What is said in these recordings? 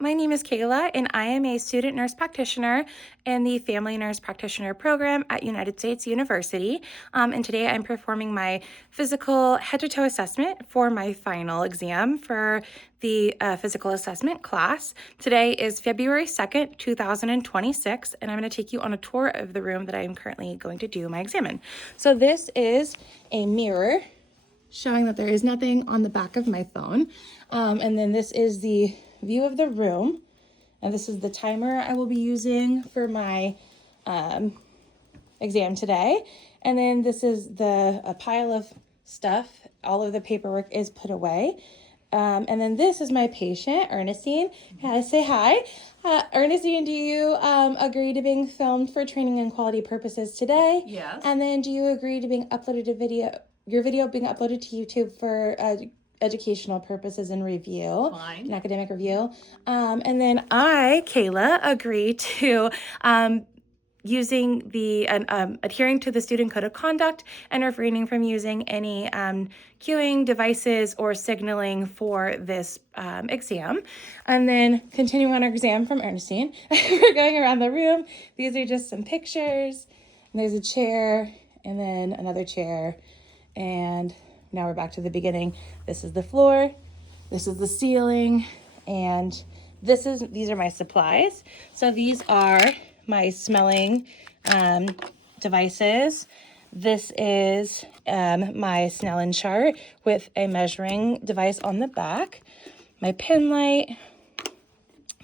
my name is Kayla, and I am a student nurse practitioner in the Family Nurse Practitioner program at United States University. And today I'm performing my physical head-to-toe assessment for my final exam for the physical assessment class. Today is February 2nd, 2026, and I'm going to take you on a tour of the room that I am currently going to do my exam in. So this is a mirror showing that there is nothing on the back of my phone. And then this is the view of the room. And this is the timer I will be using for my exam today. And then this is a pile of stuff. All of the paperwork is put away. And then this is my patient, Ernestine. Say hi. Ernestine, do you agree to being filmed for training and quality purposes today? Yes. And then do you agree to being uploaded to your video being uploaded to YouTube for educational purposes and review? Fine. An academic review. And then I, Kayla, agree to using the adhering to the student code of conduct and refraining from using any cueing devices or signaling for this exam. And then continuing on our exam from Ernestine, we're going around the room. These are just some pictures. And there's a chair and then another chair. And now we're back to the beginning. This is the floor. This is the ceiling. And these are my supplies. So these are my smelling devices. This is my Snellen chart with a measuring device on the back, my pen light,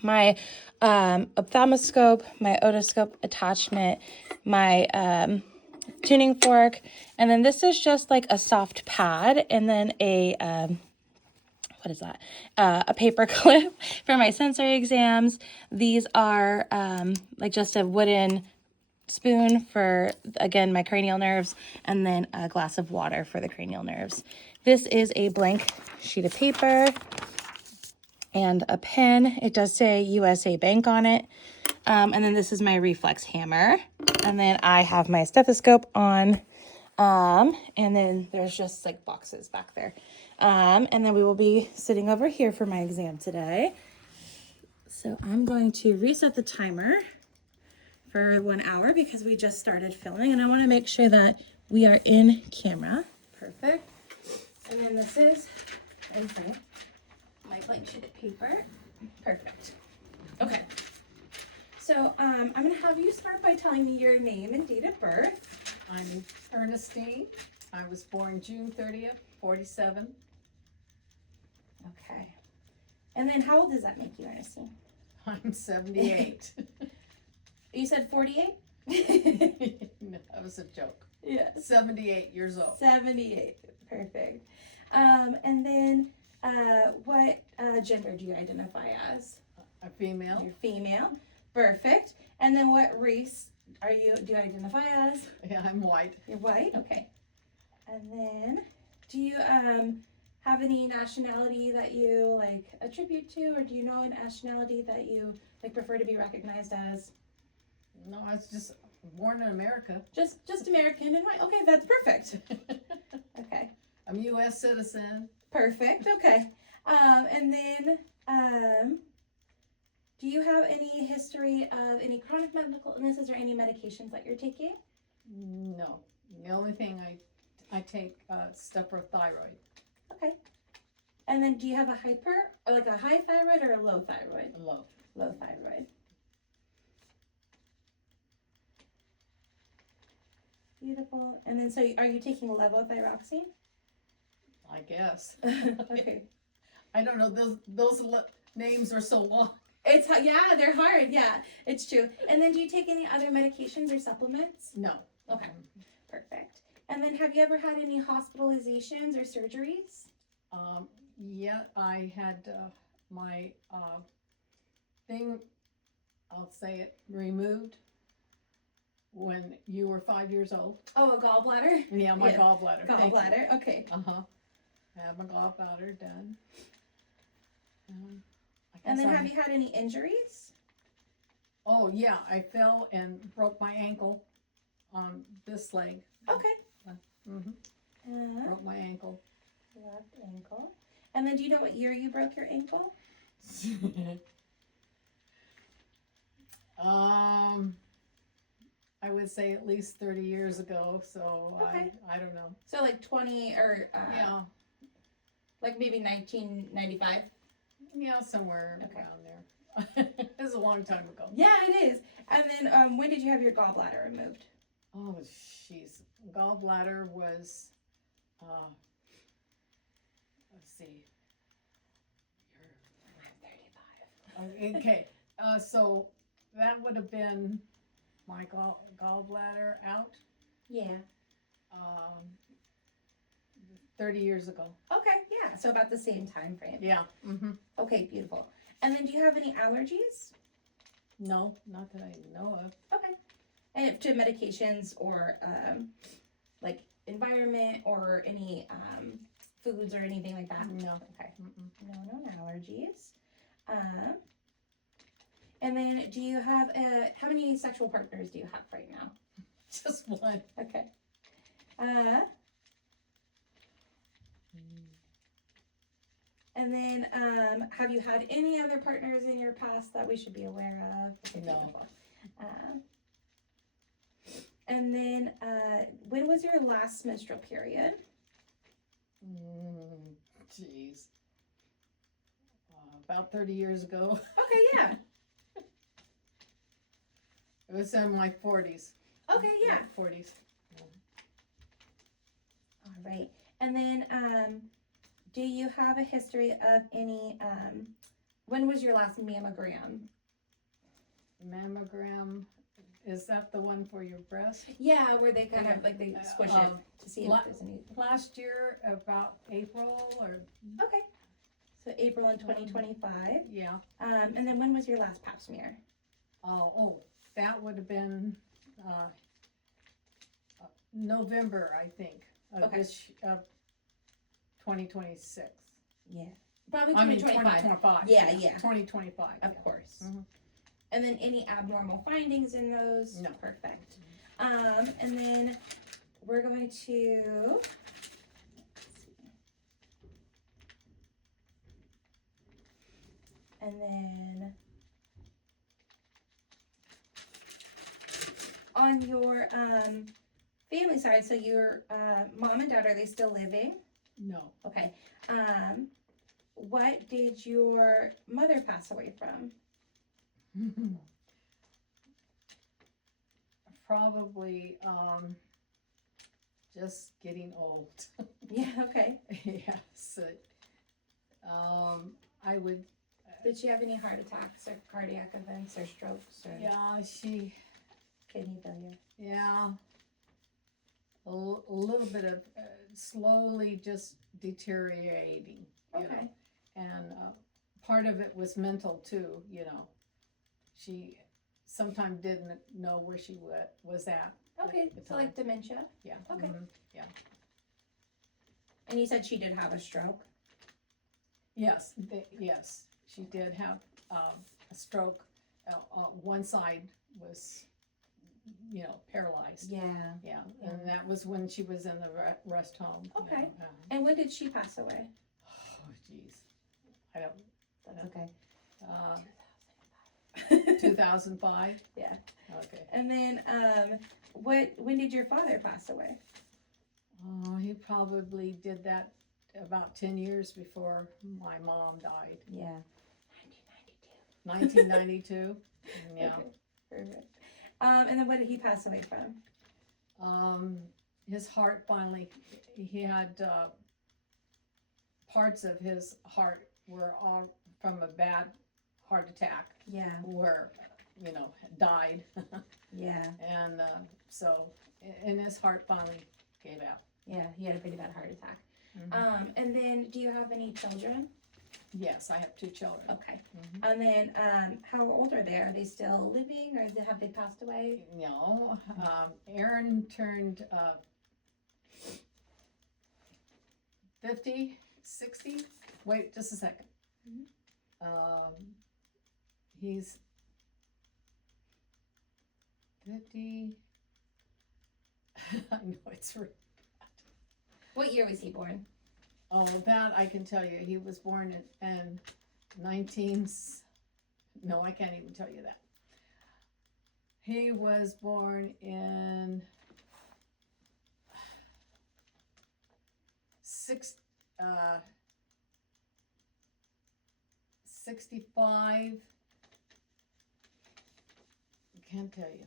my ophthalmoscope, my otoscope attachment, my tuning fork, and then this is just like a soft pad, and then what is that? A paper clip for my sensory exams. These are like just a wooden spoon for, again, my cranial nerves, and then a glass of water for the cranial nerves. This is a blank sheet of paper and a pen. It does say USA Bank on it. And then this is my reflex hammer. And then I have my stethoscope on. And then there's just like boxes back there. And then we will be sitting over here for my exam today. So I'm going to reset the timer for 1 hour because we just started filming, and I want to make sure that we are in camera. Perfect. And then this is my blank sheet of paper. Perfect. Okay. So I'm going to have you start by telling me your name and date of birth. I'm Ernestine. I was born June 30th, 47. Okay. And then how old does that make you, Ernestine? I'm 78. You said 48? No, that was a joke. Yeah. 78 years old. 78. Perfect. And then what gender do you identify as? A female. You're female. Perfect. And then what race do you identify as? Yeah, I'm white. You're white? Okay. And then do you have any nationality that you like attribute to, or do you know a nationality that you like prefer to be recognized as? No, I was just born in America. Just American and white. Okay, that's perfect. Okay. I'm a U.S. citizen. Perfect. Okay. And then do you have any history of any chronic medical illnesses or any medications that you're taking? No. The only thing I take thyroid. Okay. And then do you have a a high thyroid or a low thyroid? Low. Low thyroid. Beautiful. And then so are you taking levothyroxine? I guess. Okay. I don't know. Those names are so long. Yeah, they're hard. Yeah, it's true. And then do you take any other medications or supplements? No. Okay. Perfect. And then have you ever had any hospitalizations or surgeries? Yeah, I had my thing, I'll say it, removed when you were 5 years old. Oh, a gallbladder? Yeah, my gallbladder. Gallbladder, okay. I had my gallbladder done. And then have you had any injuries? Oh, yeah, I fell and broke my ankle on this leg. Okay. Broke my ankle. Left ankle. And then do you know what year you broke your ankle? I would say at least 30 years ago, so Okay. I don't know. So like 20 or Yeah, like maybe 1995. yeah, somewhere Okay. around there. It was a long time ago. Yeah, it is. And then when did you have your gallbladder removed? Oh, jeez. Gallbladder was, let's see. I'm 35. Okay, so that would have been my gallbladder out Yeah. um, 30 years ago. Okay, yeah. So about the same time frame. Yeah. Mm-hmm. Okay, beautiful. And then do you have any allergies? No, not that I know of. Okay. And if to medications or like environment or any foods or anything like that? No. Okay. Mm-mm. No allergies. And then do you have how many sexual partners do you have right now? Just one. Okay. And then have you had any other partners in your past that we should be aware of? Okay, No. beautiful. And then when was your last menstrual period? Jeez. About 30 years ago. Okay, yeah. It was in my 40s. Okay, yeah. 40s. All right. And then do you have a history of any, when was your last mammogram? Mammogram, is that the one for your breast? Yeah, where they kind of, like, they squish it to see if there's any. Last year, about April or, Okay. So April in 2025. yeah. And then when was your last pap smear? That would have been November, I think, of Okay. this, of 2026. Yeah. Probably I mean, 2025. 2025. Yeah, yeah. 2025. Of yeah. course. Mhm. And then any abnormal findings in those? No. Perfect. And then we're going to, and then on your family side, so your mom and dad, are they still living? No. Okay. What did your mother pass away from? Probably just getting old. Yeah, okay. Yes. I would. Did she have any heart attacks or cardiac events or strokes or Yeah, kidney failure? yeah. A little bit of slowly just deteriorating. You Okay. know? And part of it was mental too, you know. She sometimes didn't know where she was at. Okay, the so like dementia. Yeah. Okay. mhm, And you said she did have a stroke? Yes, yes. She did have a stroke. One side was, paralyzed. Yeah. Yeah, Yeah. and that was when she was in the rest home. Okay. And when did she pass away? Oh, jeez. I don't. That's okay. 2005. Yeah. Okay. And then when did your father pass away? Oh, he probably did that about 10 years before my mom died. Yeah. 1992. Yeah. Okay. Perfect. And then what did he pass away from? His heart finally, he had parts of his heart were all from a bad heart attack Yeah. were, died. Yeah. And and his heart finally gave out. Yeah. He had a pretty bad heart attack. Mhm. And then do you have any children? Yes, I have 2 children. Okay. Mhm. And then how old are they? Are they still living or have they passed away? No, Aaron turned 50, 60. Wait, just a second. He's 50. I know it's. What year was he born? Oh, that I can tell you. He was born in 19. No, I can't even tell you that. He was born in 65. Can't tell you.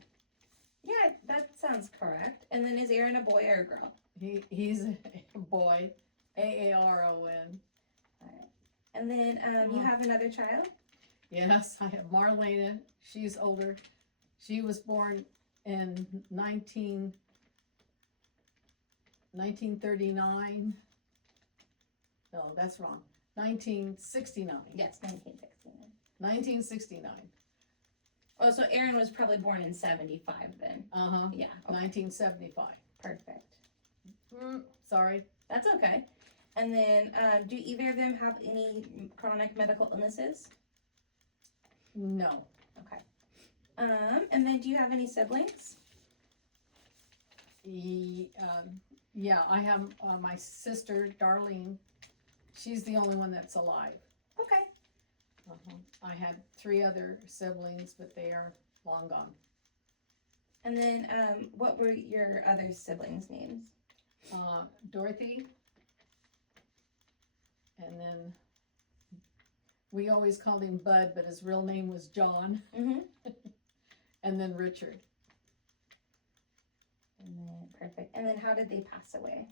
Yeah, that sounds correct. And then is Aaron a boy or a girl? He's a boy. AARON. Alright. And then you have another child? Yes, I have Marlena. She's older. She was born in 1939. No, that's wrong. 1969. Yes, 1969. 1969. Oh, so Aaron was probably born in 75 then. Uh-huh. Yeah. Okay. 1975. Perfect. Sorry. That's okay. And then do either of them have any chronic medical illnesses? No. Okay. And then do you have any siblings? Yeah, I have my sister, Darlene. She's the only one that's alive. Okay. I had 3 other siblings, but they are long gone. And then what were your other siblings' names? Dorothy. And then we always called him Bud, but his real name was John. Mm-hmm. And then Richard. And then perfect. And then how did they pass away?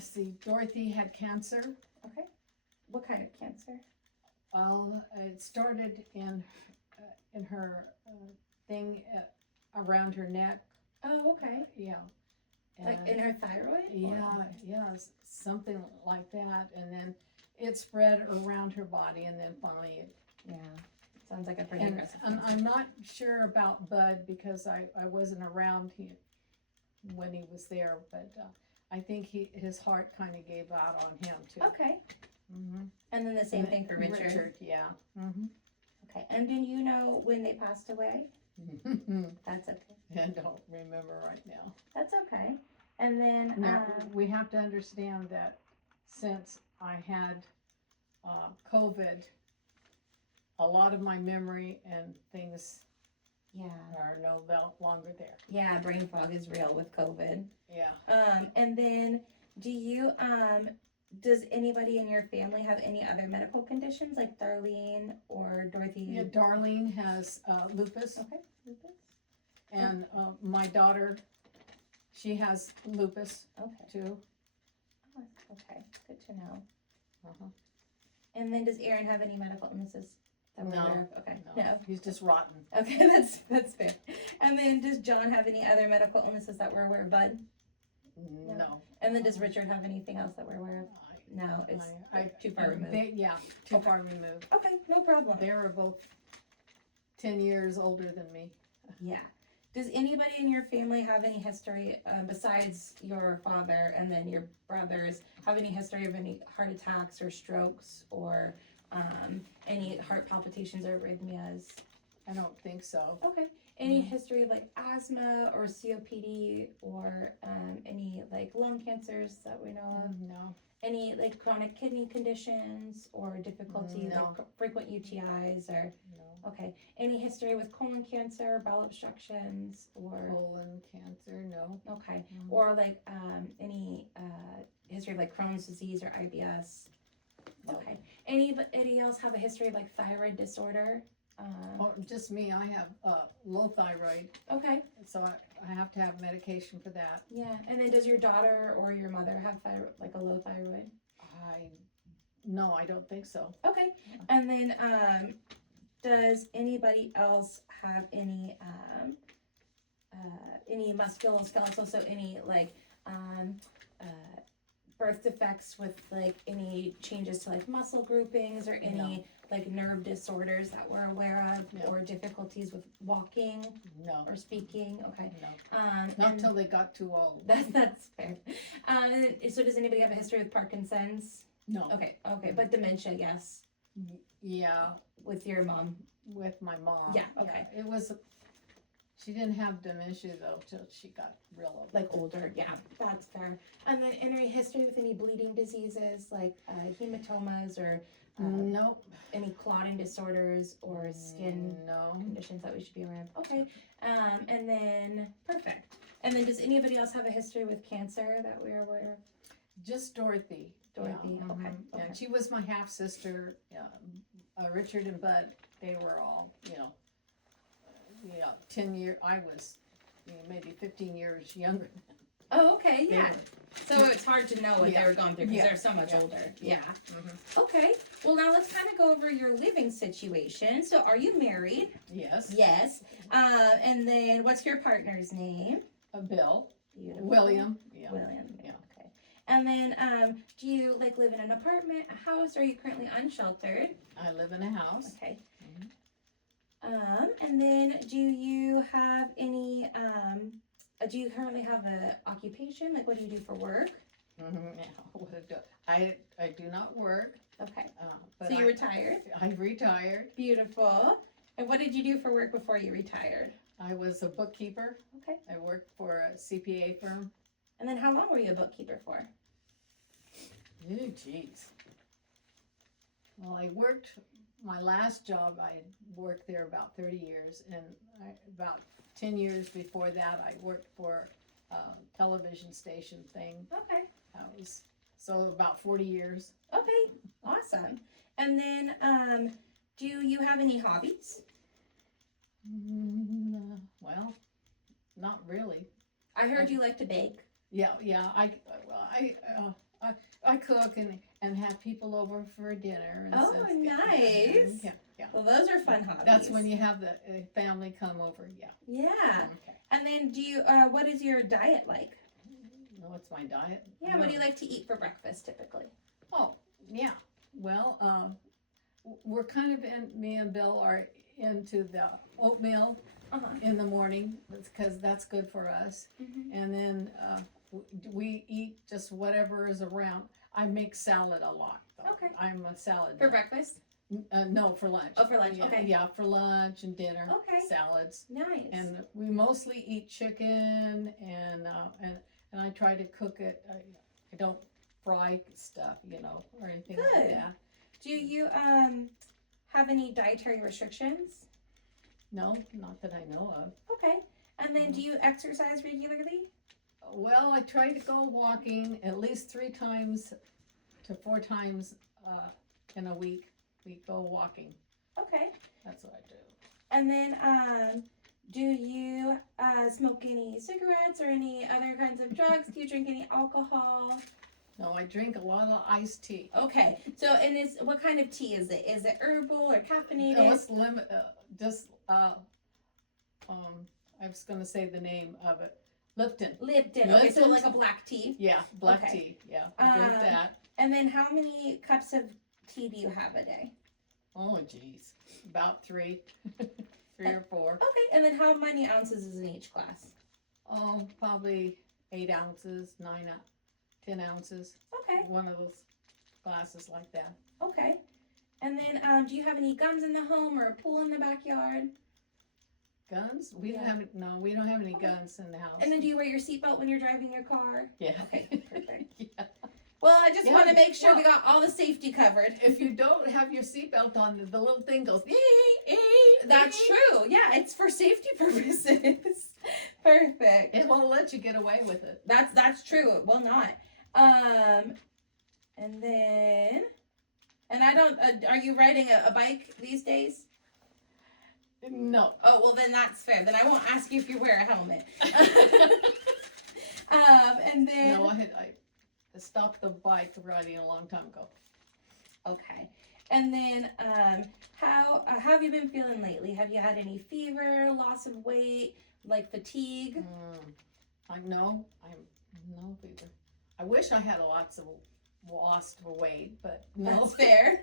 See, Dorothy had cancer. Okay. What kind of cancer? Well, it started in her thing around her neck. Oh, okay. Yeah. Like in her thyroid? Yeah, something like that. And then it spread around her body, and then finally it. Yeah. Sounds like a pretty And aggressive. I'm not sure about Bud because I wasn't around when he was there, but I think his heart kind of gave out on him too. Okay. Mm-hmm. And then the same thing for Richard. Richard, yeah. Mm-hmm. Okay. And do you know when they passed away? That's okay. I don't remember right now. That's okay. And then Now, we have to understand that since I had COVID, a lot of my memory and things yeah. are no longer there. Yeah, brain fog is real with COVID. Yeah. And then do you does anybody in your family have any other medical conditions like Darlene or Dorothy? Yeah, Darlene has lupus. Okay, lupus. And my daughter, she has lupus Okay. too. Oh, okay, good to know. Uh-huh. And then does Aaron have any medical illnesses that we're No. aware of? Okay. No, he's just rotten. Okay, that's fair. And then does John have any other medical illnesses that we're aware of, Bud? No. And then does Richard have anything else that we're aware of? No, it's too far removed. Too far removed. Okay, no problem. They were both 10 years older than me. Yeah. Does anybody in your family have any history, besides your father and then your brothers, have any history of any heart attacks or strokes or any heart palpitations or arrhythmias? I don't think so. Okay. Any history of like asthma or COPD or any like lung cancers that we know of? No. Any like chronic kidney conditions or difficulty No. like frequent UTIs or? No. Okay. Any history with colon cancer, bowel obstructions, or Colon cancer, no. okay, or like any history of like Crohn's disease or IBS? No. Okay. Anybody else have a history of like thyroid disorder? Oh, just me. I have low thyroid, Okay. so I have to have medication for that. Yeah. And then does your daughter or your mother have thyroid, like a low thyroid? No, I don't think so. Okay. And then does anybody else have any musculoskeletal, so any like birth defects with like any changes to like muscle groupings or any like nerve disorders that we're aware of or difficulties with walking No. or speaking? Okay. No. Not until they got too old. That's fair. So does anybody have a history with Parkinson's? No. Okay, but dementia, yes, Yeah, with your mom. with my mom. Yeah, okay. It was. She didn't have dementia though till she got real old. Like older, yeah, that's fair. And then any history with any bleeding diseases like hematomas or Nope. any clotting disorders or skin No. conditions that we should be aware of? Okay. And then perfect. And then does anybody else have a history with cancer that we're aware of? Just Dorothy. Dorothy, Yeah. okay. Yeah, Okay. she was my half sister. Richard and Bud, they were all, 10 years. I was, maybe 15 years younger. Oh, okay, They yeah. were- So it's hard to know what they Yeah. were going through because Yeah. they're so much Yeah. older. Yeah. Mhm. Okay. Well, now let's kind of go over your living situation. So, are you married? Yes. Yes. And then what's your partner's name? Bill. Beautiful. William. Yeah. William. Yeah. Okay. And then, do you like live in an apartment, a house, or are you currently unsheltered? I live in a house. Okay. Mhm. And then do you have any, do you currently have a occupation? Like, what do you do for work? Mhm. Yeah. What do I do not work. Okay. But So you're retired? I retired. Beautiful. And what did you do for work before you retired? I was a bookkeeper. Okay. I worked for a CPA firm. And then how long were you a bookkeeper for? Oh, jeez. Well, my last job, I worked there about 30 years, and about 10 years before that, I worked for a television station thing. Okay. So about 40 years. Okay. Awesome. And then, do you have any hobbies? Well, not really. I heard you like to bake. Yeah. I cook and have people over for dinner. And Oh, stuff. nice. Yeah. Well, those are fun hobbies. That's when you have the family come over. Yeah. Yeah. Okay. And then do you, what is your diet like? What's my diet? Yeah, what do you like to eat for breakfast typically? Oh, yeah. Well, we're kind of me and Bill are into the oatmeal Uh-huh. in the morning because that's good for us. Mm-hmm. And then we eat just whatever is around. I make salad a lot, though. Okay. I'm a salad. For breakfast? No, for lunch. Oh, for lunch, Yeah, okay. Yeah, for lunch and dinner. Okay. Salads. Nice. And we mostly eat chicken and I try to cook it. I don't fry stuff, or anything like Good. that. Do you have any dietary restrictions? No, not that I know of. Okay. And then do you exercise regularly? Well, I try to go walking at least 3 times to 4 times in a week. We go walking. Okay. That's what I do. And then do you smoke any cigarettes or any other kinds of drugs? Do you drink any alcohol? No, I drink a lot of iced tea. Okay. So, and what kind of tea is it? Is it herbal or caffeinated? No, it's I was going to say the name of it. Lipton. Lipton. Okay, so Lipton. like a black tea. Yeah, black Okay. tea. Yeah, I drink that. And then how many cups of tea do you have a day? Oh, geez. About 3. 3 or 4. Okay. And then how many ounces is in each glass? Oh, probably 8 ounces, 10 ounces. Okay. One of those glasses like that. Okay. And then do you have any guns in the home or a pool in the backyard? Guns? We don't Yeah. have any Okay. guns in the house. And then do you wear your seatbelt when you're driving your car? Yeah. Okay, perfect. Yeah. Well, I just Yeah, want to make sure we well- got all the safety covered. If you don't have your seatbelt on, the little thing goes. That's true. Yeah, it's for safety purposes. Perfect. It won't let you get away with it. That's true. It will not. And then, and I don't. Are you riding a bike these days? No. Oh, well then that's fair. Then I won't ask you if you wear a helmet. And then. No, I stopped the bike riding a long time ago. Okay. And then, how have you been feeling lately? Have you had any fever, loss of weight, like fatigue? I'm no fever. I wish I had lots of lost weight, but no. That's fair.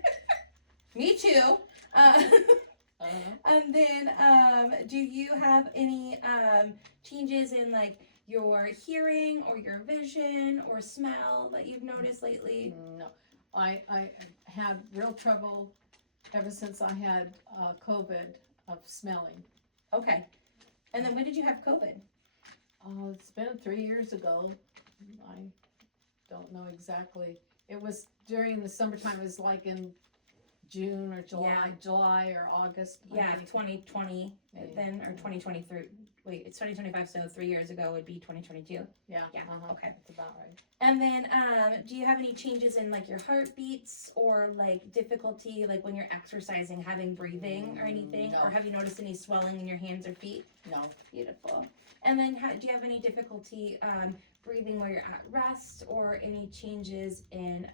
Me too. And then, do you have any changes in like your hearing or your vision or smell that you've noticed lately? No, I had real trouble ever since I had COVID of smelling. Okay. And then when did you have COVID? Oh, it's been 3 years ago. I don't know exactly. It was during the summertime. It was like in June or July or August. Yeah, 2020 then, or 2023. Wait, it's 2025, so 3 years ago would be 2022. Yeah. Yeah, okay. That's about right. And then, do you have any changes in like your heartbeats or like difficulty, like when you're exercising, having breathing or anything? No. Or have you noticed any swelling in your hands or feet? No. Beautiful. And then, do you have any difficulty breathing while you're at rest, or any changes in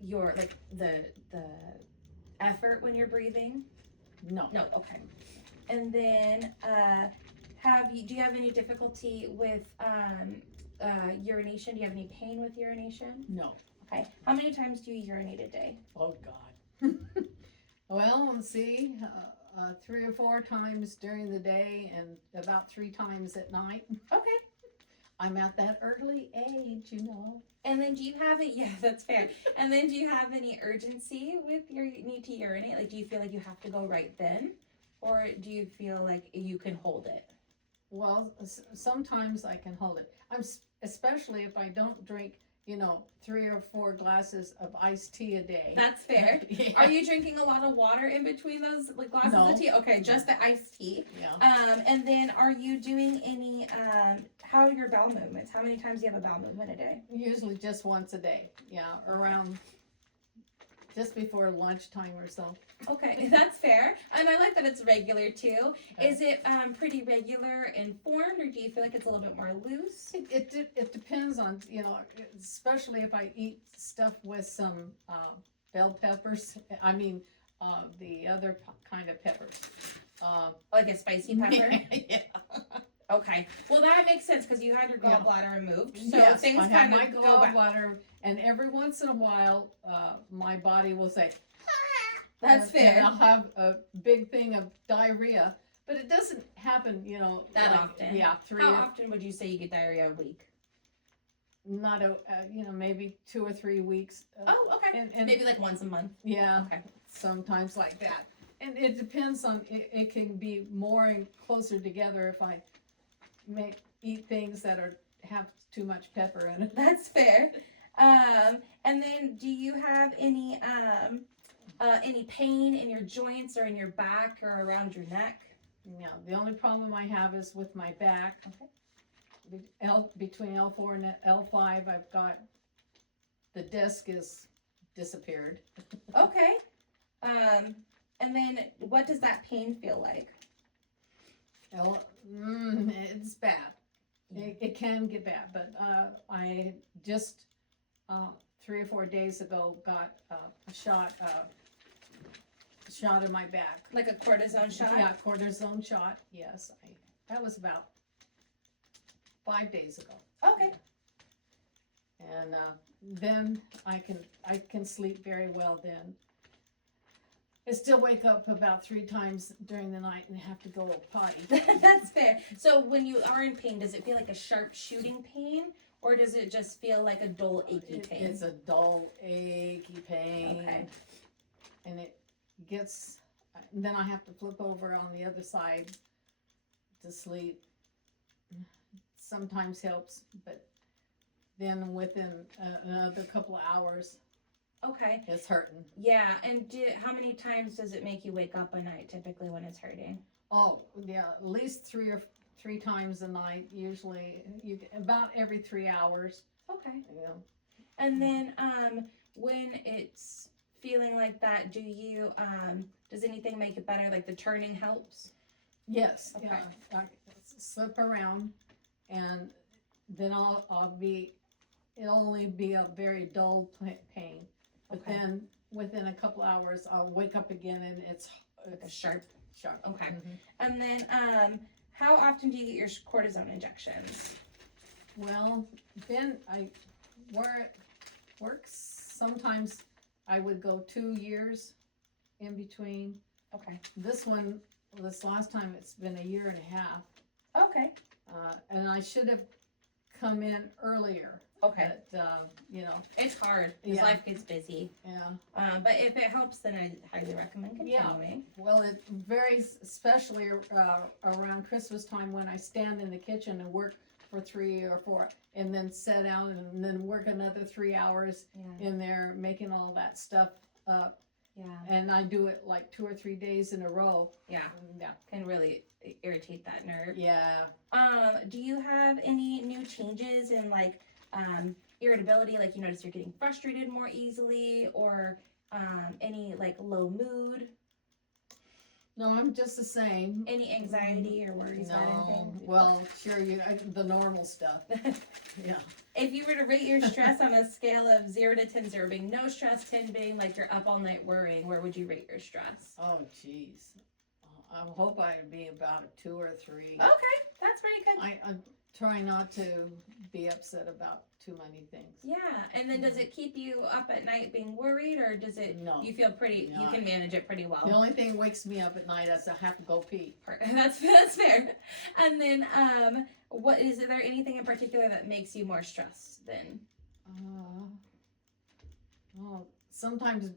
your like the effort when you're breathing? No. No. Okay. And then, do you have any difficulty with urination? Do you have any pain with urination? No. Okay. How many times do you urinate a day? Oh God. Well, let's see. 3 or 4 times during the day and about 3 times at night. Okay. I'm at that early age, you know. And then do you have it? Yeah, that's fair. And then do you have any urgency with your need to urinate? Like, do you feel like you have to go right then? Or do you feel like you can hold it? Well, sometimes I can hold it. Especially if I don't drink, 3 or 4 glasses of iced tea a day. That's fair. Yeah. Are you drinking a lot of water in between those like glasses No. of tea? Okay, just the iced tea. Yeah. And then are you doing any how are your bowel movements? How many times do you have a bowel movement a day? Usually just once a day. Yeah, around just before lunchtime or so. Okay, that's fair. And I like that it's regular too. Is it pretty regular in form, or do you feel like it's a little bit more loose? It depends on, especially if I eat stuff with some bell peppers. I mean, the other kind of peppers. Like a spicy pepper? Yeah. Okay. Well, that makes sense because you had your gallbladder removed. So yes, things I have kind my of go back. gallbladder, and every once in a while, my body will say, That's fair. And I'll have a big thing of diarrhea, but it doesn't happen, That like, often. Yeah, How often would you say you get diarrhea a week? Not maybe 2 or 3 weeks. Oh, okay. And Maybe like once a month. Yeah, Okay. sometimes like that. And it depends on, it can be more and closer together if I eat things that have too much pepper in it. That's fair. And then do you have any pain in your joints or in your back or around your neck? Yeah, the only problem I have is with my back. Okay. Between L4 and L5, I've got, the disc is disappeared. Okay. And then what does that pain feel like? It's bad. It can get bad, but I just 3 or 4 days ago got a shot in my back. Like a cortisone shot? Yeah, cortisone shot. Yes, that was about 5 days ago. Okay. And then I can sleep very well then. I still wake up about 3 times during the night and have to go potty. That's fair. So when you are in pain, does it feel like a sharp shooting pain, or does it just feel like a dull, achy pain? It's a dull, achy pain. Okay. And it gets, then I have to flip over on the other side to sleep. Sometimes helps, but then within another couple of hours, Okay. it's hurting. Yeah, and how many times does it make you wake up a night typically when it's hurting? Oh, yeah, at least 3 times a night, usually, about every 3 hours. Okay. Yeah. And then when it's feeling like that, do you does anything make it better? Like the turning helps? Yes, Okay. yeah, I slip around, and then it'll only be a very dull pain. But Okay. then within a couple hours, I'll wake up again and it's Like a sharp. sharp. Okay. Mhm. And then how often do you get your cortisone injections? Well, then I work sometimes I would go 2 years in between. Okay. This last time it's been a year and a half. Okay. And I should have come in earlier. Okay. But, you know, It's hard because Yeah. life gets busy. yeah. But if it helps, then I highly recommend continuing. Well, it varies, especially around Christmas time when I stand in the kitchen and work for 3 or 4, and then sit down and then work another 3 hours Yeah. in there making all that stuff up. Yeah. And I do it like 2 or 3 days in a row. Yeah. Yeah. Can really irritate that nerve. Yeah. Do you have any new changes in like irritability? Like you notice you're getting frustrated more easily, or any like low mood? No, I'm just the same. Any anxiety or worries about No. anything? Well, sure, the normal stuff. Yeah. If you were to rate your stress on a scale of 0 to 10, 0 being no stress, 10 being like you're up all night worrying, where would you rate your stress? Oh, jeez. I hope I'd be about a 2 or 3. Okay, that's pretty good. I try not to be upset about too many things. Yeah, and then does it keep you up at night being worried, or does it? No. You feel pretty. No, You can manage it pretty well. The only thing that wakes me up at night is I have to go pee. That's fair. And then what is there anything in particular that makes you more stressed then? Well, sometimes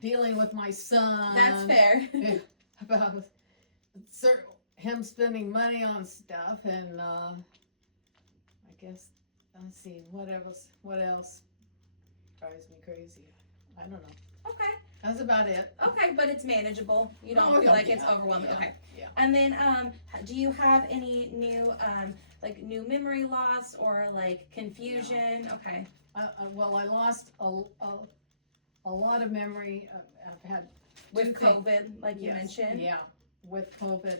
dealing with my son. That's fair. About him spending money on stuff, and I guess let's see what else drives me crazy. I don't know. Okay. That's about it. Okay, but it's manageable. You don't Oh, feel like yeah, it's overwhelming. yeah, Okay. yeah. And then do you have any new like new memory loss or like confusion? Okay. Well, I lost a lot of memory. I've had With 2 things. COVID, like you Yes, mentioned. Yeah, with COVID.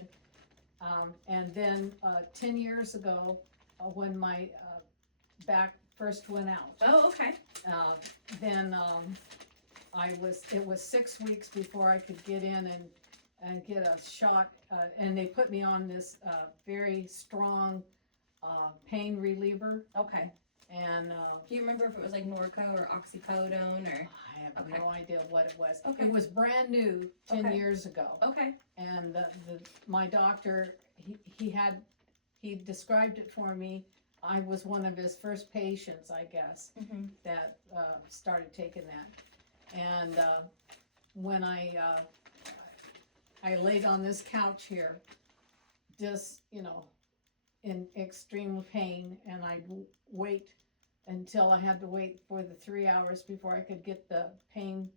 And then 10 years ago, when my back first went out, Oh, okay. then it was 6 weeks before I could get in and get a shot, and they put me on this very strong pain reliever. Okay. And Do you remember if it was like Norco or oxycodone or? I have Okay. no idea what it was. Okay. It was brand new 10 Okay. years ago. Okay. And my doctor, he described it for me. I was one of his first patients, I guess, Mm-hmm. that started taking that. And when I laid on this couch here, just, in extreme pain, and I'd wait until I had to wait for the 3 hours before I could get the pain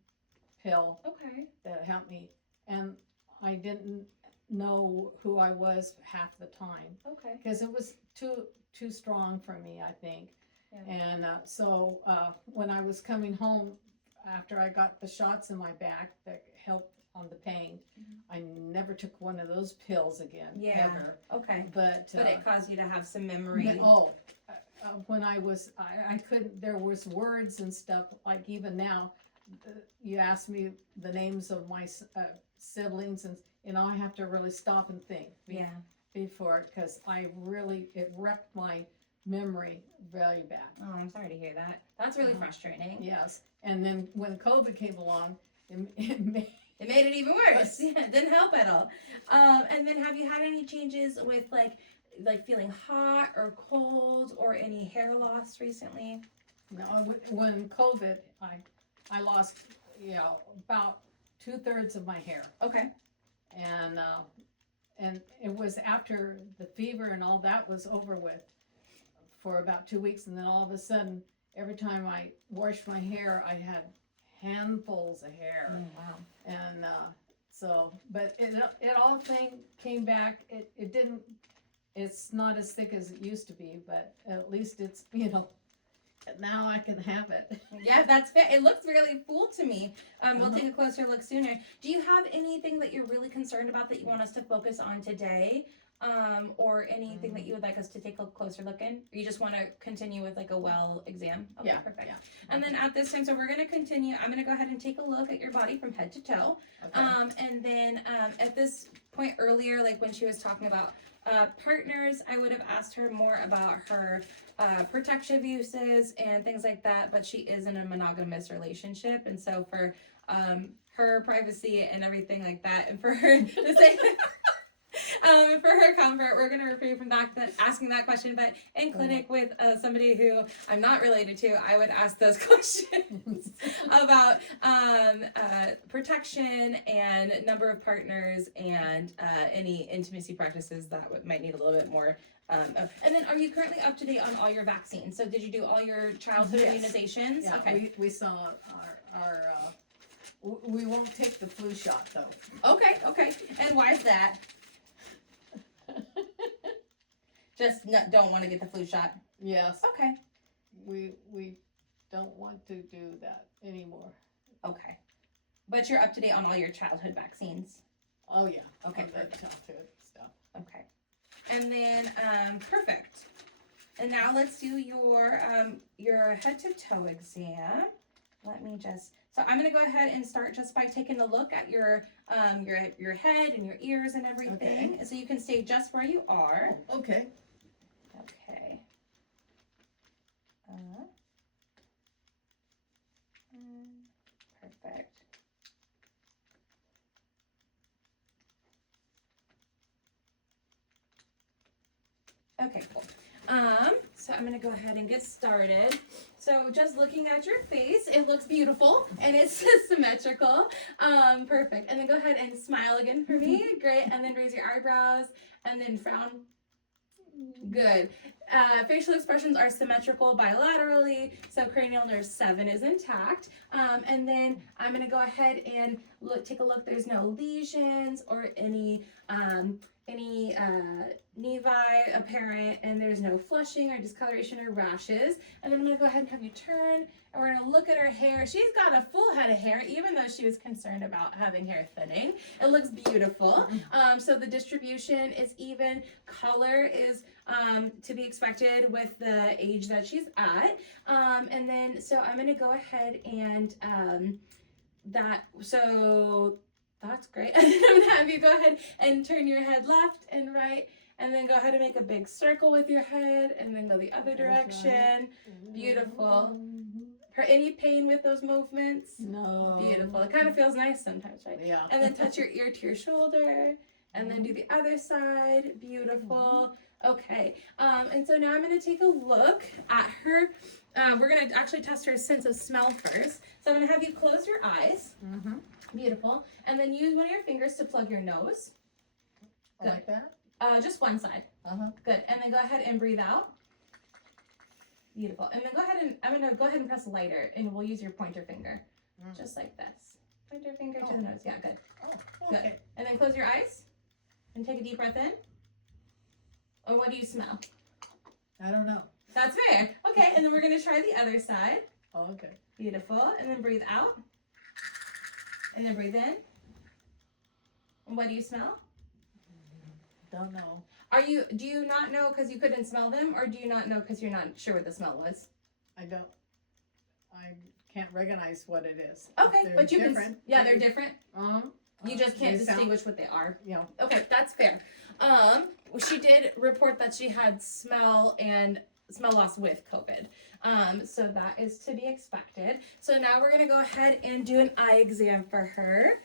pill Okay. that helped me. And I didn't know who I was half the time Okay. because it was too strong for me, I think. Yeah. And so when I was coming home after I got the shots in my back that helped on the pain, I never took one of those pills again. Yeah. Ever. Okay. But But it caused you to have some memory. when I couldn't, there was words and stuff, like even now, you ask me the names of my siblings, and I have to really stop and think Yeah. before, because it wrecked my memory very bad. Oh, I'm sorry to hear that. That's really Uh-huh. frustrating. Yes, and then when COVID came along, it made It made it even worse. Yeah, it didn't help at all. And then have you had any changes with like feeling hot or cold or any hair loss recently? No, when COVID, I lost, about 2/3 of my hair, Okay. and it was after the fever and all that was over with for about 2 weeks, and then all of a sudden, every time I washed my hair, I had handfuls of hair, wow. and but it all came back. It didn't. It's not as thick as it used to be, but at least it's now I can have it. Yeah, that's fair. It looks really full to me. We'll Uh-huh. take a closer look sooner. Do you have anything that you're really concerned about that you want us to focus on today? Or anything that you would like us to take a closer look in? Or you just want to continue with like a well exam? Okay, Yeah, perfect. yeah. And then at this time, so we're going to continue. I'm going to go ahead and take a look at your body from head to toe. Okay. And then at this point earlier, like when she was talking about partners, I would have asked her more about her protective uses and things like that, but she is in a monogamous relationship, and so for her privacy and everything like that, and for her to say For her comfort, we're going to refrain from asking that question. But in clinic with somebody who I'm not related to, I would ask those questions about protection and number of partners and any intimacy practices that might need a little bit more. And then, are you currently up to date on all your vaccines? So, did you do all your childhood immunizations? Yeah, okay. we saw our we won't take the flu shot though. Okay. And why is that? Just don't want to get the flu shot. Yes. Okay. We don't want to do that anymore. Okay. But you're up to date on all your childhood vaccines. Oh yeah. Okay. Perfect. Childhood stuff. Okay. And then perfect. And now let's do your head to toe exam. Let me just. So I'm gonna go ahead and start just by taking a look at your head and your ears and everything. Okay. So you can stay just where you are. Okay. Okay. Perfect. Okay, cool. So I'm gonna go ahead and get started. So just looking at your face, it looks beautiful and it's symmetrical. Perfect. And then go ahead and smile again for me. Great. And then raise your eyebrows and then frown. Good. Facial expressions are symmetrical bilaterally, so cranial nerve 7 is intact. And then I'm going to go ahead and take a look. There's no lesions or any nevi apparent, and there's no flushing or discoloration or rashes. And then I'm going to go ahead and have you turn, and we're going to look at her hair. She's got a full head of hair, even though she was concerned about having hair thinning. It looks beautiful. So the distribution is even. Color is to be expected with the age that she's at. And then, so I'm going to go ahead and that's great. I'm going to have you go ahead and turn your head left and right, and then go ahead and make a big circle with your head, and then go the other direction. Beautiful. Any pain with those movements? No. Beautiful. It kind of feels nice sometimes, right? Yeah. And then touch your ear to your shoulder, and then do the other side. Beautiful. Okay. And so now I'm going to take a look at her. We're going to actually test her sense of smell first. So I'm going to have you close your eyes. Beautiful. And then use one of your fingers to plug your nose. Good. Like that? Just one side. Good. And then go ahead and breathe out. Beautiful. And then go ahead and, I'm going to go ahead and press lighter, and we'll use your pointer finger. Just like this. Pointer finger to the nose. Yeah, good. Oh, okay. Good. And then close your eyes and take a deep breath in. Or what do you smell? I don't know. That's fair. Okay, and then we're going to try the other side. Oh, okay. Beautiful. And then breathe out. And then breathe in. And what do you smell? Don't know. Do you not know because you couldn't smell them, or do you not know because you're not sure what the smell was? I can't recognize what it is. Okay, but you different. Yeah, they're different. You just can't they distinguish what they are. Yeah. Okay, that's fair. She did report that she had smell loss with COVID. So that is to be expected. So now we're gonna go ahead and do an eye exam for her.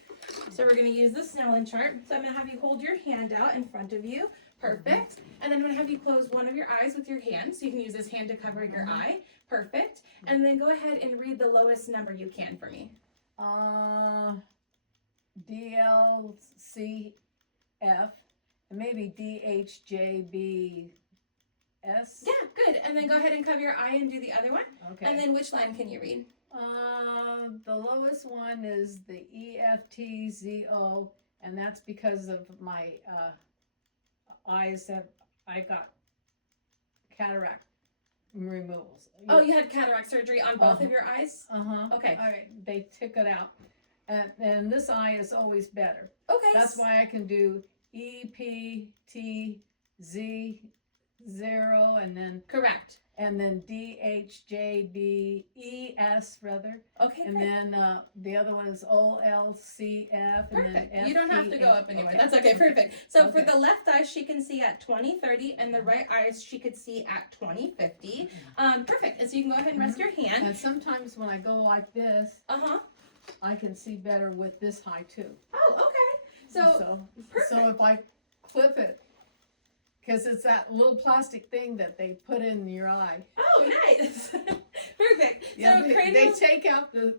So we're gonna use the Snellen chart. So I'm gonna have you hold your hand out in front of you. Perfect. And then I'm gonna have you close one of your eyes with your hand. So you can use this hand to cover your eye. Perfect. And then go ahead and read the lowest number you can for me. DLCF, and maybe DHJBS. Yeah, good. And then go ahead and cover your eye and do the other one. Okay. And then which line can you read? The lowest one is the EFTZO, and that's because of my eyes I got cataract removals. Oh, you had cataract surgery on both of your eyes? Okay. All right, they took it out. And this eye is always better. Okay. That's why I can do EPTZ0 and then correct. And then DHJBES rather. Okay. And then the other one is OLCF. Perfect. And then you don't have to go up anywhere. Okay. That's okay. Perfect. So for the left eye, she can see at 20/30, and the right eyes she could see at 20/50. Perfect. And so you can go ahead and rest your hand. And sometimes when I go like this, I can see better with this high too. Oh, okay. So if I clip it. Because it's that little plastic thing that they put in your eye. Oh, nice. Perfect. Yeah, So they cranial, take out the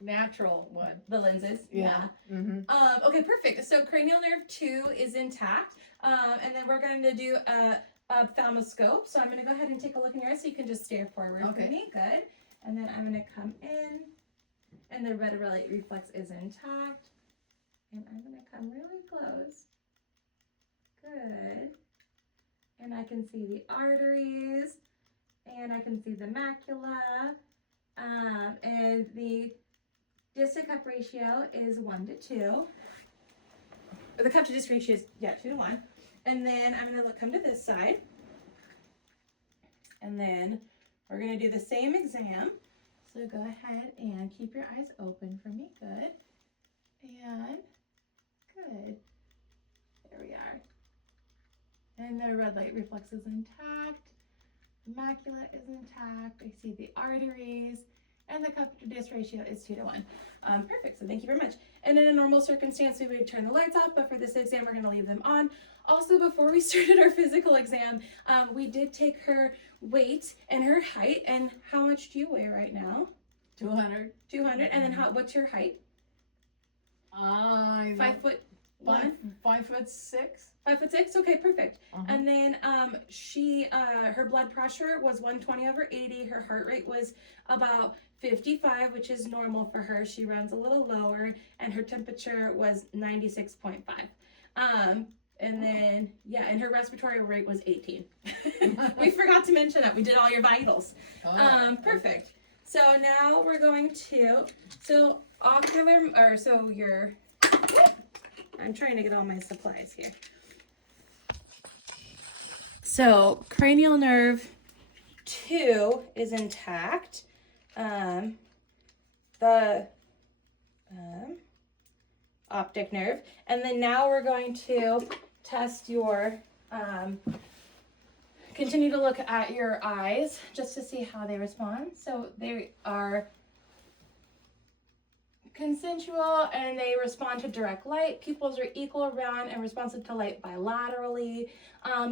natural one. the lenses. Yeah. Mm-hmm. Okay, perfect. So cranial nerve 2 is intact. And then we're going to do a ophthalmoscope. So I'm going to go ahead and take a look in your eyes so you can just stare forward for me. Good. And then I'm going to come in, and the red light reflex is intact. And I'm going to come really close. Good. And I can see the arteries, and I can see the macula, and the disc to cup ratio is 1 to 2. Or the cup to disc ratio is 2 to 1. And then I'm going to come to this side, and then we're going to do the same exam. So go ahead and keep your eyes open for me. Good. And good. There we are. And the red light reflex is intact. The macula is intact. I see the arteries. And the cup to disc ratio is 2 to 1. Perfect. So thank you very much. And in a normal circumstance, we would turn the lights off, but for this exam, we're going to leave them on. Also, before we started our physical exam, we did take her weight and her height. And how much do you weigh right now? 200. 200. And then what's your height? 5'1". 5'6". 5'6". Okay, perfect. And then she her blood pressure was 120/80. Her heart rate was about 55, which is normal for her. She runs a little lower, and her temperature was 96.5. And then and her respiratory rate was 18. We forgot to mention that we did all your vitals. Perfect. So now we're going to I'm trying to get all my supplies here. So cranial nerve 2 is intact. The optic nerve. And then now we're going to test your, continue to look at your eyes just to see how they respond. So they are consensual and they respond to direct light. Pupils are equal, round, and responsive to light bilaterally.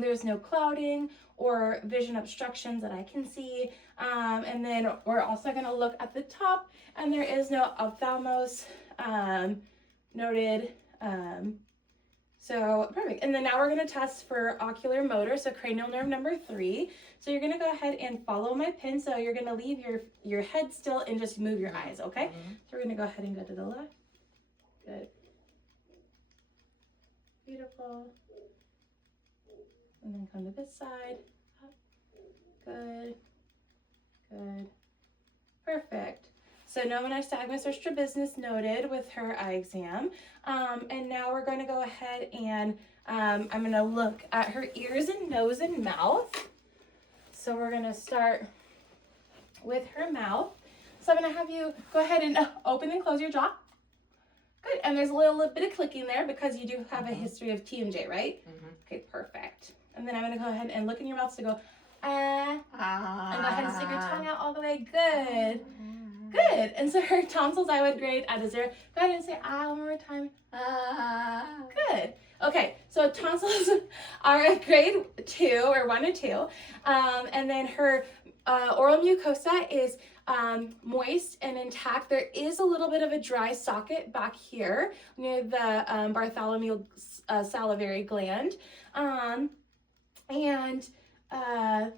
There's no clouding or vision obstructions that I can see. And then we're also going to look at the top, and there is no ophthalmos noted. So perfect. And then now we're going to test for ocular motor, so cranial nerve number 3. So you're going to go ahead and follow my pin. So you're going to leave your head still and just move your eyes, okay? So we're going to go ahead and go to the left. Good. Beautiful. And then come to this side. Up. Good. Good. Perfect. So no nystagmus or strabismus noted with her eye exam. And now we're going to go ahead and I'm going to look at her ears and nose and mouth. So we're going to start with her mouth. So I'm going to have you go ahead and open and close your jaw. Good. And there's a little bit of clicking there because you do have a history of TMJ, right? Okay, perfect. And then I'm going to go ahead and look in your mouth to go, and go ahead and stick your tongue out all the way. Good. Good. And so her tonsils I would grade out of 0. Go ahead and say one more time. Good. Okay, so tonsils are a grade 2 or 1 or 2. And then her oral mucosa is moist and intact. There is a little bit of a dry socket back here near the Bartholomew salivary gland. And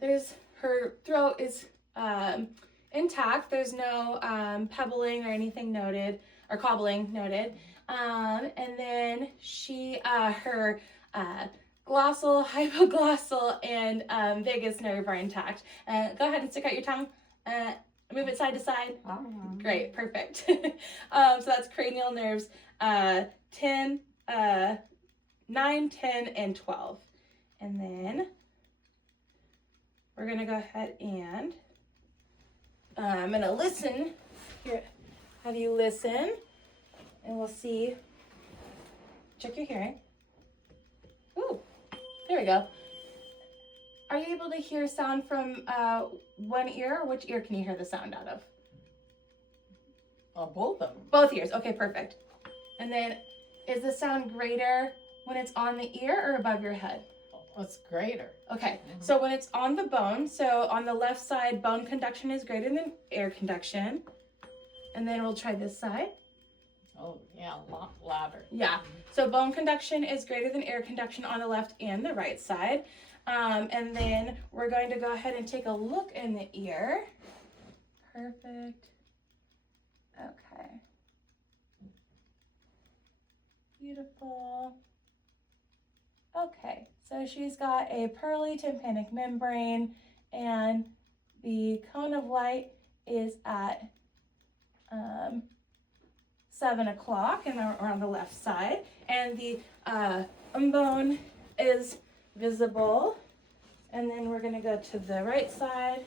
there's her throat is intact. There's no pebbling or anything noted, or cobbling noted. And then she, her glossal, hypoglossal, and vagus nerve are intact. Go ahead and stick out your tongue. Move it side to side. Great, perfect. So that's cranial nerves 9, 10, and 12. And then we're going to go ahead and I'm going to listen. Here, have you listen, and we'll see. Check your hearing. Ooh, there we go. Are you able to hear sound from one ear, or which ear can you hear the sound out of? Both of them. Both ears. Okay, perfect. And then is the sound greater When it's on the ear or above your head? What's greater? Okay, so when it's on the bone, so on the left side, bone conduction is greater than air conduction. And then we'll try this side. Oh, yeah, a lot louder. Yeah, so bone conduction is greater than air conduction on the left and the right side. And then we're going to go ahead and take a look in the ear. Perfect. Okay. Beautiful. Okay, so she's got a pearly tympanic membrane, and the cone of light is at 7 o'clock, and we're on the left side, and the bone is visible. And then we're going to go to the right side.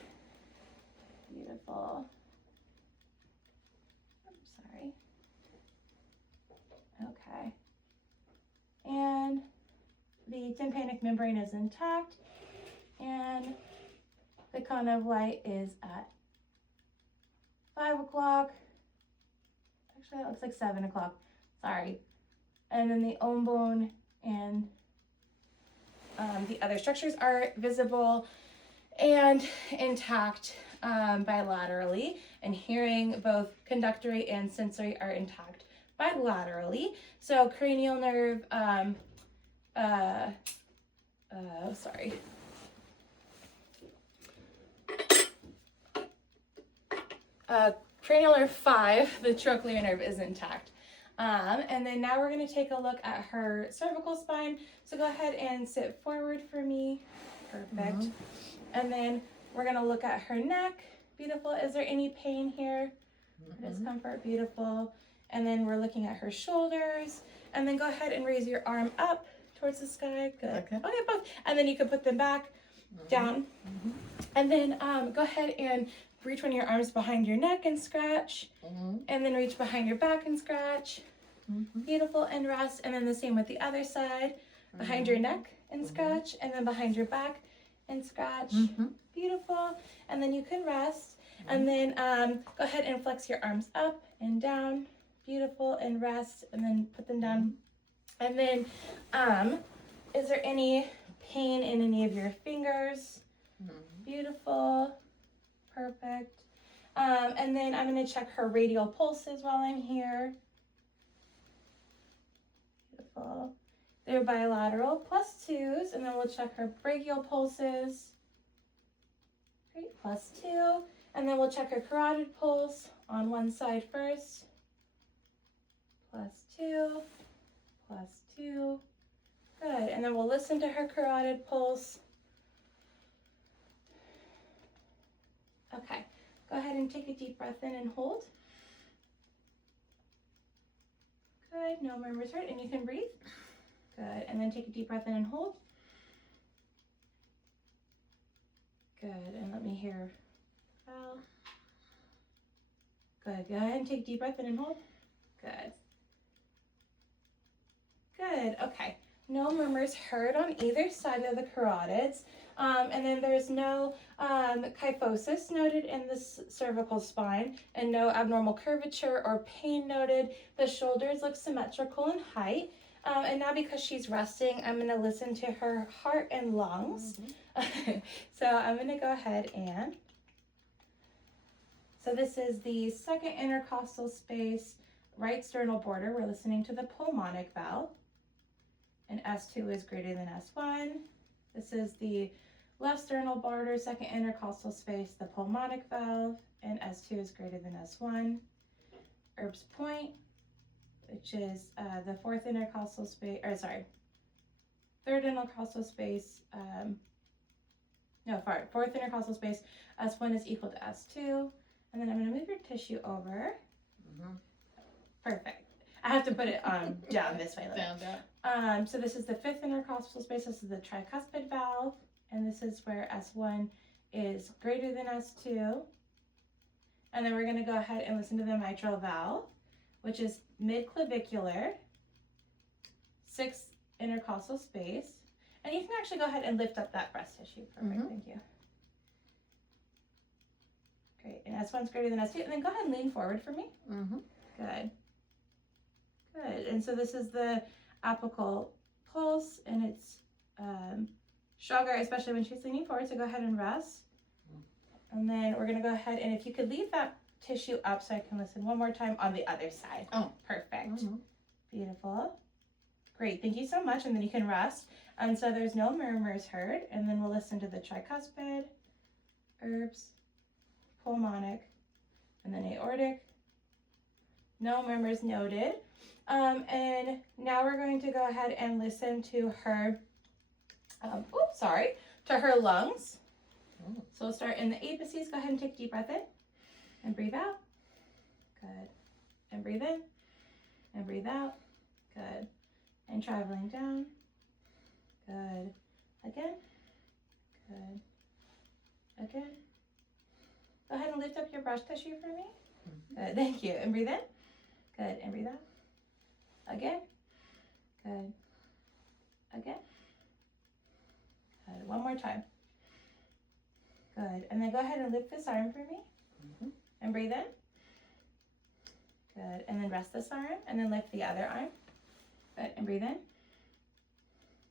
Beautiful. I'm sorry. Okay. And the tympanic membrane is intact, and the cone of light is at 5 o'clock. Actually, that looks like 7 o'clock. Sorry. And then the bone and the other structures are visible and intact bilaterally, and hearing, both conductory and sensory, are intact bilaterally. So cranial nerve, sorry. Cranial nerve 5, the trochlear nerve, is intact. And then now we're going to take a look at her cervical spine. So go ahead and sit forward for me. Perfect. And then we're going to look at her neck. Beautiful. Is there any pain here? Discomfort? Beautiful. And then we're looking at her shoulders. And then go ahead and raise your arm up towards the sky. Good. Okay, both. And then you can put them back, down. And then go ahead and reach one of your arms behind your neck and scratch. And then reach behind your back and scratch. Beautiful, and rest. And then the same with the other side. Behind your neck and scratch. And then behind your back and scratch. Beautiful. And then you can rest. And then go ahead and flex your arms up and down. Beautiful, and rest. And then put them down. And then is there any pain in any of your fingers? Beautiful. Perfect. And then I'm going to check her radial pulses while I'm here. Beautiful. They're bilateral, +2s, and then we'll check her brachial pulses. Great, +2. And then we'll check her carotid pulse on one side first. +2, +2. Good. And then we'll listen to her carotid pulse. Okay. Go ahead and take a deep breath in and hold. Good. No murmurs heard. And you can breathe. Good. And then take a deep breath in and hold. Good. And let me hear. Well. Good. Go ahead and take a deep breath in and hold. Good. Good. Okay. No murmurs heard on either side of the carotids. And then there's no kyphosis noted in the cervical spine, and no abnormal curvature or pain noted. The shoulders look symmetrical in height. And now, because she's resting, I'm going to listen to her heart and lungs. So I'm going to go ahead and... So this is the second intercostal space, right sternal border. We're listening to the pulmonic valve. And S2 is greater than S1. This is the left sternal border, second intercostal space, the pulmonic valve, and S2 is greater than S1. Erb's point, which is the fourth intercostal space, or sorry, third intercostal space, fourth intercostal space, S1 is equal to S2. And then I'm going to move your tissue over. Perfect. I have to put it down this way. Down. So this is the fifth intercostal space. This is the tricuspid valve. And this is where S1 is greater than S2. And then we're going to go ahead and listen to the mitral valve, which is mid-clavicular, sixth intercostal space. And you can actually go ahead and lift up that breast tissue. Perfect, thank you. Great, and S1's greater than S2. And then go ahead and lean forward for me. Good. Good, and so this is the apical pulse and it's stronger, especially when she's leaning forward. So go ahead and rest. And then we're going to go ahead and if you could leave that tissue up so I can listen one more time on the other side. Oh. Perfect. Beautiful. Great. Thank you so much. And then you can rest. And so there's no murmurs heard. And then we'll listen to the tricuspid, herbs, pulmonic, and then aortic. No murmurs noted. And now we're going to go ahead and listen to her, to her lungs. So we'll start in the apices. Go ahead and take a deep breath in and breathe out. Good. And breathe in and breathe out. Good. And traveling down. Good. Again. Good. Again. Go ahead and lift up your brush tissue for me. Good. Thank you. And breathe in. Good. And breathe out. Again. Good. Again. Good. One more time. Good. And then go ahead and lift this arm for me. And breathe in. Good. And then rest this arm. And then lift the other arm. Good. And breathe in.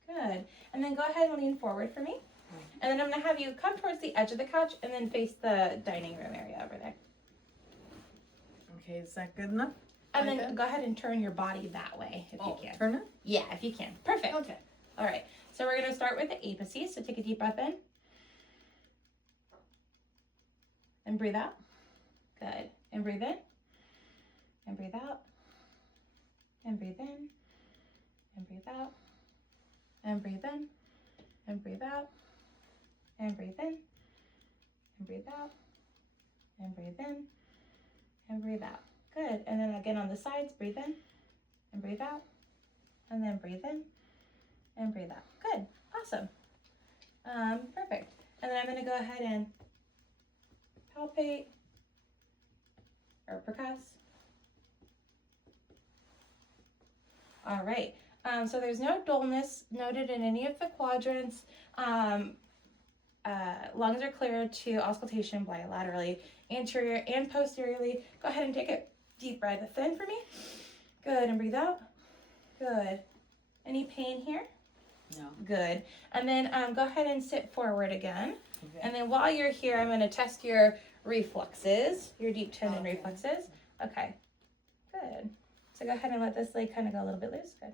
Good. And then go ahead and lean forward for me. And then I'm going to have you come towards the edge of the couch and then face the dining room area over there. Okay, is that good enough? And then go ahead and turn your body that way if you can. Turn it? Yeah, if you can. Perfect. Okay. All right. So we're going to start with the apices. So take a deep breath in. And breathe out. Good. And breathe in. And breathe out. And breathe in. And breathe out. And breathe in. And breathe out. And breathe in. And breathe out. And breathe in. And breathe out. Good. And then again on the sides, breathe in. And breathe out. And then breathe in. And breathe out. Good. Awesome. Perfect. And then I'm going to go ahead and palpate or percuss. All right. So there's no dullness noted in any of the quadrants. Lungs are clear to auscultation bilaterally, anterior and posteriorly. Go ahead and take a deep breath in for me. Good. And breathe out. Good. Any pain here? No. Good. And then go ahead and sit forward again. Okay. And then while you're here, I'm going to test your reflexes, your deep tendon reflexes. Okay. Good. So go ahead and let this leg kind of go a little bit loose. Good.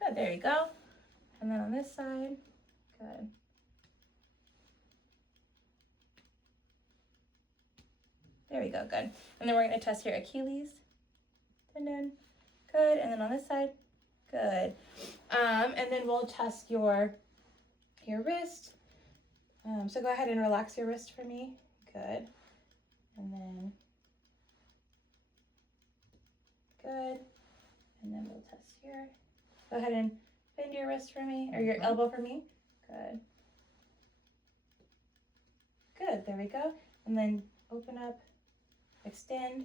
Good. There you go. And then on this side. Good. There we go. Good. And then we're going to test your Achilles tendon. Good. And then on this side. Good. And then we'll test your wrist. So go ahead and relax your wrist for me. Good. And then good. And then we'll test here. Go ahead and bend your wrist for me, or your elbow for me. Good. Good. There we go. And then open up, extend.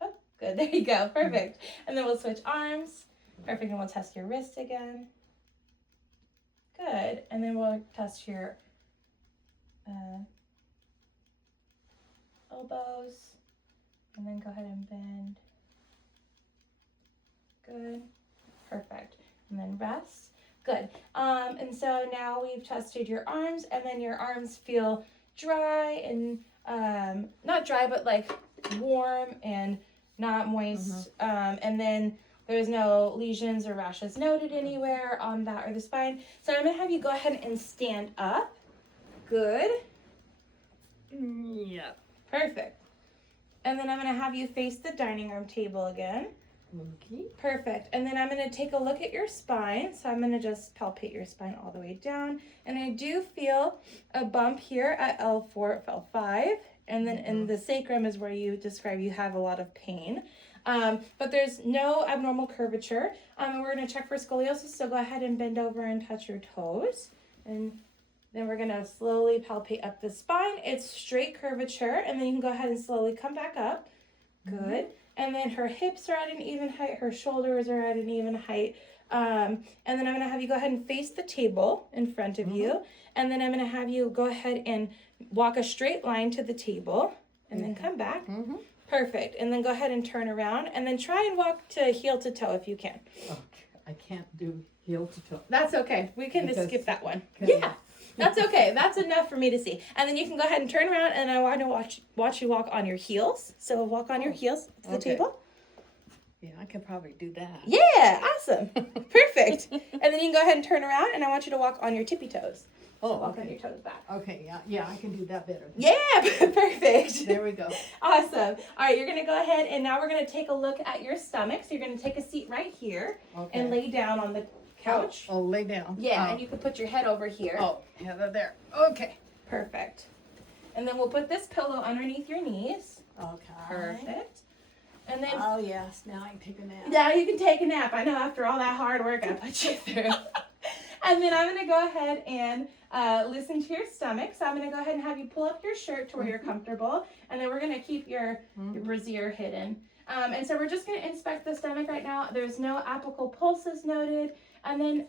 Oh, good. There you go. Perfect. And then we'll switch arms. Perfect. And we'll test your wrist again. Good. And then we'll test your elbows. And then go ahead and bend. Good. Perfect. And then rest. Good. And so now we've tested your arms, and then your arms feel dry and not dry, but like warm and not moist. And then there's no lesions or rashes noted anywhere on that or the spine. So I'm going to have you go ahead and stand up. Good. Yeah. Perfect. And then I'm going to have you face the dining room table again. Okay. Perfect. And then I'm going to take a look at your spine. So I'm going to just palpate your spine all the way down. And I do feel a bump here at L4, L5. And then in the sacrum is where you describe you have a lot of pain. But there's no abnormal curvature. And we're going to check for scoliosis. So go ahead and bend over and touch your toes. And then we're going to slowly palpate up the spine. It's straight curvature. And then you can go ahead and slowly come back up. Good. And then her hips are at an even height. Her shoulders are at an even height. And then I'm going to have you go ahead and face the table in front of you. And then I'm going to have you go ahead and walk a straight line to the table. And then come back. Perfect. And then go ahead and turn around. And then try and walk to heel to toe if you can. I can't do heel to toe. That's okay. We can just Because- skip that one. Okay. Yeah, that's okay. That's enough for me to see. And then you can go ahead and turn around, and I want to watch you walk on your heels. So walk on your heels to the Okay. table. Yeah, I could probably do that. Yeah, awesome. Perfect. And then you can go ahead and turn around, and I want you to walk on your tippy toes. Oh, Walk on okay. your toes back. Okay, yeah, I can do that better. Yeah, perfect. There we go. Awesome. All right, you're going to go ahead, and now we're going to take a look at your stomach. So you're going to take a seat right here Okay. and lay down on the couch. Oh, lay down. Yeah, Oh. and you can put your head over here. Oh, Heather, there. Okay. Perfect. And then we'll put this pillow underneath your knees. Okay. Perfect. And then Oh, yes, now I can take a nap. now you can take a nap. I know after all that hard work I put you through. And then I'm going to go ahead and listen to your stomach. So I'm going to go ahead and have you pull up your shirt to where you're comfortable. And then we're going to keep your brassiere hidden. And so we're just going to inspect the stomach right now. There's no apical pulses noted. And then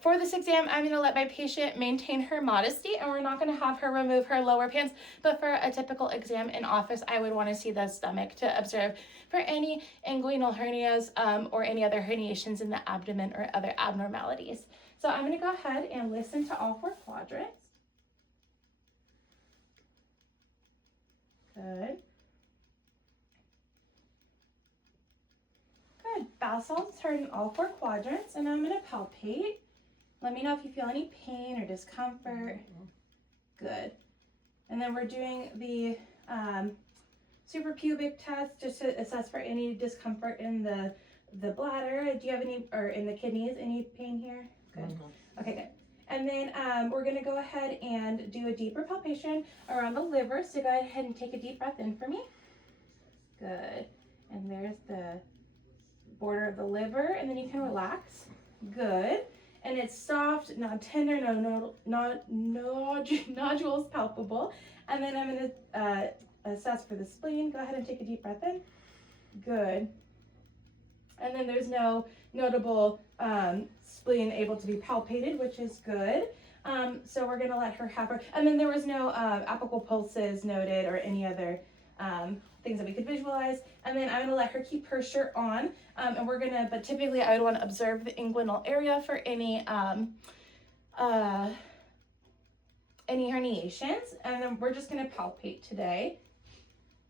for this exam, I'm going to let my patient maintain her modesty, and we're not going to have her remove her lower pants. But for a typical exam in office, I would want to see the stomach to observe for any inguinal hernias or any other herniations in the abdomen or other abnormalities. So I'm going to go ahead and listen to all 4 quadrants. Good. Good. Bow sounds heard in all 4 quadrants, and I'm going to palpate. Let me know if you feel any pain or discomfort. Good. And then we're doing the suprapubic test just to assess for any discomfort in the bladder. Do you have any, or in the kidneys, any pain here? Good. Okay, good. And then we're going to go ahead and do a deeper palpation around the liver. So go ahead and take a deep breath in for me. Good. And there's the border of the liver, and then you can relax. Good. And it's soft, not tender, nodules palpable. And then I'm going to assess for the spleen. Go ahead and take a deep breath in. Good. And then there's no notable spleen able to be palpated, which is good. So we're going to let her have her. And then there was no apical pulses noted or any other things that we could visualize. And then I'm going to let her keep her shirt on. And we're going to, but typically I would want to observe the inguinal area for any herniations. And then we're just going to palpate today.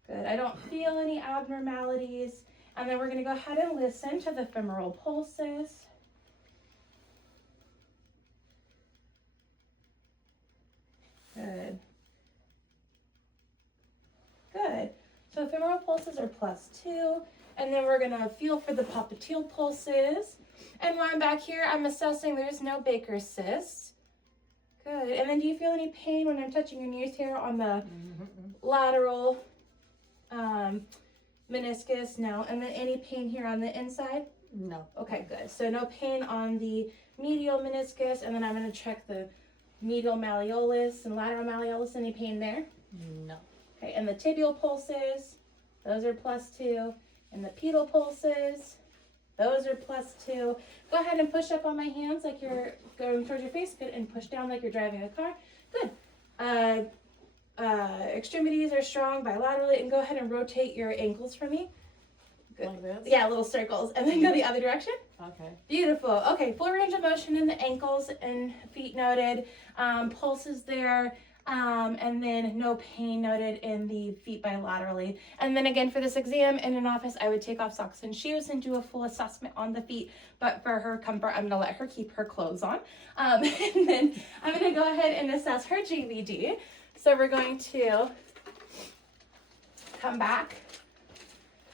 Good. I don't feel any abnormalities. And then we're going to go ahead and listen to the femoral pulses. Good. Good. So femoral pulses are +2. And then we're going to feel for the popliteal pulses. And while I'm back here, I'm assessing there's no Baker's cyst. Good. And then do you feel any pain when I'm touching your knees here on the lateral meniscus? No. And then any pain here on the inside? No. Okay, good. So no pain on the medial meniscus. And then I'm going to check the medial malleolus and lateral malleolus. Any pain there? No. Okay, and the tibial pulses, those are +2. And the pedal pulses, those are +2. Go ahead and push up on my hands like you're going towards your face. Good. And push down like you're driving a car. Good. Extremities are strong bilaterally. And go ahead and rotate your ankles for me. Good. Like this? Yeah, little circles. And then go the other direction. Okay. Beautiful. Okay, full range of motion in the ankles and feet noted. Pulses there. And then no pain noted in the feet bilaterally. And then again, for this exam in an office, I would take off socks and shoes and do a full assessment on the feet. But for her comfort, I'm going to let her keep her clothes on. And then I'm going to go ahead and assess her GVD. So we're going to come back.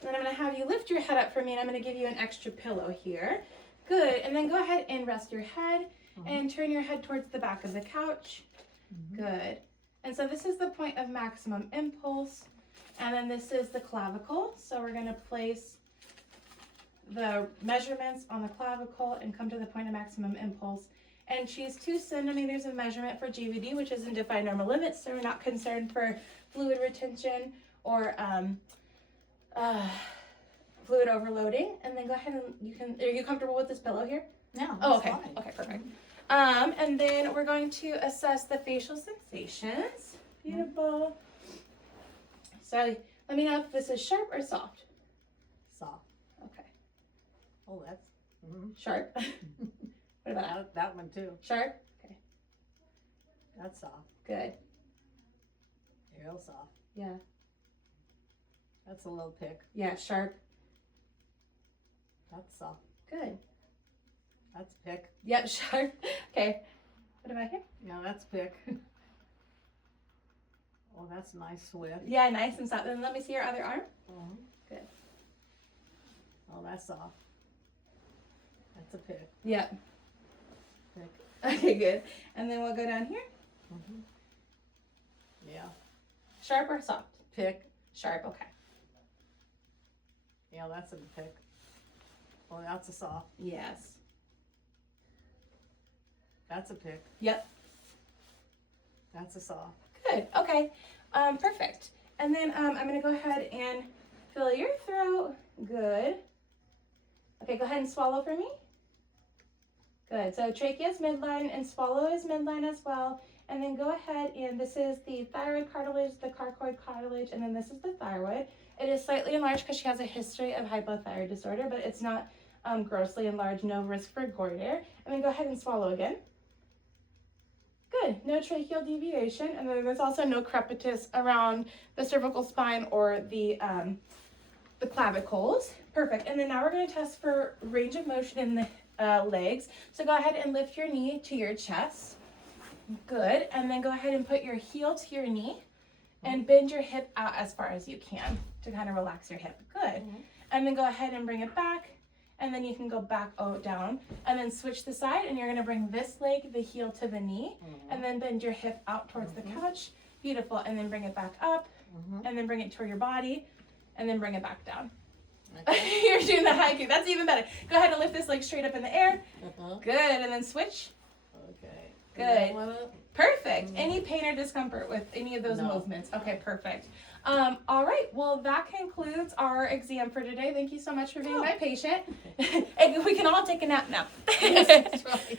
And then I'm going to have you lift your head up for me, and I'm going to give you an extra pillow here. Good. And then go ahead and rest your head and turn your head towards the back of the couch. Good. And so this is the point of maximum impulse. And then this is the clavicle. So we're going to place the measurements on the clavicle and come to the point of maximum impulse. And she's 2 centimeters of measurement for GVD, which is in defined normal limits. So we're not concerned for fluid retention or fluid overloading. And then go ahead and are you comfortable with this pillow here? Yeah. Oh, okay. Fine. Okay, perfect. And then we're going to assess the facial sensations. Beautiful. So let me know if this is sharp or soft. Soft. Okay. Oh, that's Sharp. What about that? That one too. Sharp? Okay. That's soft. Good. Real soft. Yeah. That's a little pick. Yeah, sharp. That's soft. Good. That's pick. Yep, sharp. Okay. What about here? Yeah, that's pick. Oh, that's nice swift. Yeah, nice and soft. Then let me see your other arm. Good. Oh, that's soft. That's a pick. Yep. Pick. Okay, good. And then we'll go down here. Yeah. Sharp or soft? Pick. Sharp, okay. Yeah, that's a pick. Oh, that's a soft. Yes. That's a pick. Yep. That's a soft. Good. Okay. Perfect. And then I'm going to go ahead and fill your throat. Good. Okay, go ahead and swallow for me. Good. So trachea is midline and swallow is midline as well. And then go ahead and this is the thyroid cartilage, the carcoid cartilage, and then this is the thyroid. It is slightly enlarged because she has a history of hypothyroid disorder, but it's not grossly enlarged, no risk for goiter. And then go ahead and swallow again. Good, no tracheal deviation, and then there's also no crepitus around the cervical spine or the clavicles. Perfect, and then now we're going to test for range of motion in the legs. So go ahead and lift your knee to your chest. Good, and then go ahead and put your heel to your knee and bend your hip out as far as you can to kind of relax your hip. Good, and then go ahead and bring it back. And then you can go back down and then switch the side and you're going to bring this leg, the heel to the knee, and then bend your hip out towards the couch. Beautiful. And then bring it back up and then bring it toward your body and then bring it back down. Okay. You're doing the haiku. That's even better. Go ahead and lift this leg straight up in the air. Good. And then switch. Okay. Good. Perfect. Any pain or discomfort with any of those movements? Okay, perfect. All right, well, that concludes our exam for today. Thank you so much for being my patient. And we can all take a nap now. Yes, that's right.